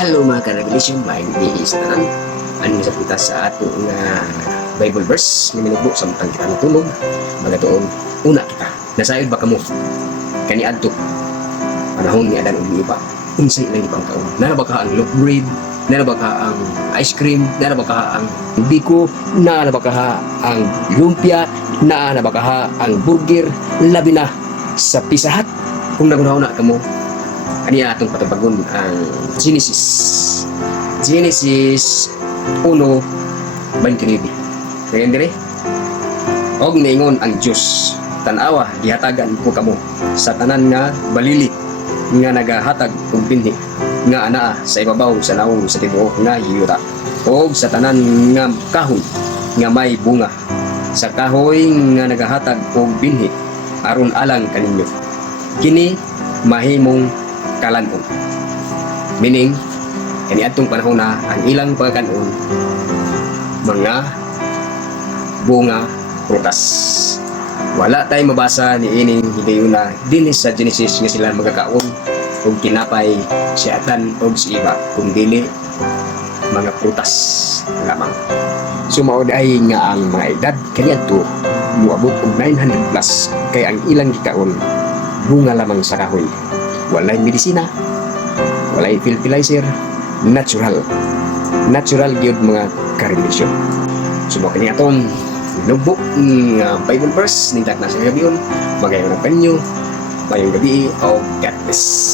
Hello mga ka-revelation, may is tanan. Ano sa kita sa ato nga Bible verse nga minubo sa matang kita natulog. Magatuon, una kita. Nasayod ba kamo? Kaniadto. Panahon ni Adan ug iba. Unsay ilang ibang kaon? Nara ba ka ang loaf bread? Nara ba ka ang ice cream? Nara ba ka ang biko? Nara ba ka ang lumpia? Nara ba ka ang burger? Labi na sa Pizza Hut. Kung nagunaw na kamo, kaniya atong patabagon ang Genesis 1:29. Ngayon dire, og niingon ang Dios, tan-awa gihatagan ko kamo sa tanan nga balili nga nagahatag og binhi nga anaa sa ibabaw sa naong sa tibuok nga yuta, og sa tanan nga kahoy nga may bunga, sa kahoy nga nagahatag og binhi aron alang kaninyo. Kini mahimong kalanon. Meaning, kaniadtong panahon na ang ilang pagkanon mga bunga prutas. Wala tayong mabasa ni ining higayuna dinhi sa Genesis nga sila magkakaon og kinapay si Adan og si Eva, kung dili mga prutas lamang. Sumaod ay nga ang mga edad kaniadto moabot og 900 plus, kay ang ilang gikaon bunga lamang sa kahoy. Walay medisina, walay fertilizer, natural gyud mga ka-revelation. Sumo kini atong lubok ng Bible verse ni na sa gabi yun. Magayon na kanyo, mayong gabi o God bless.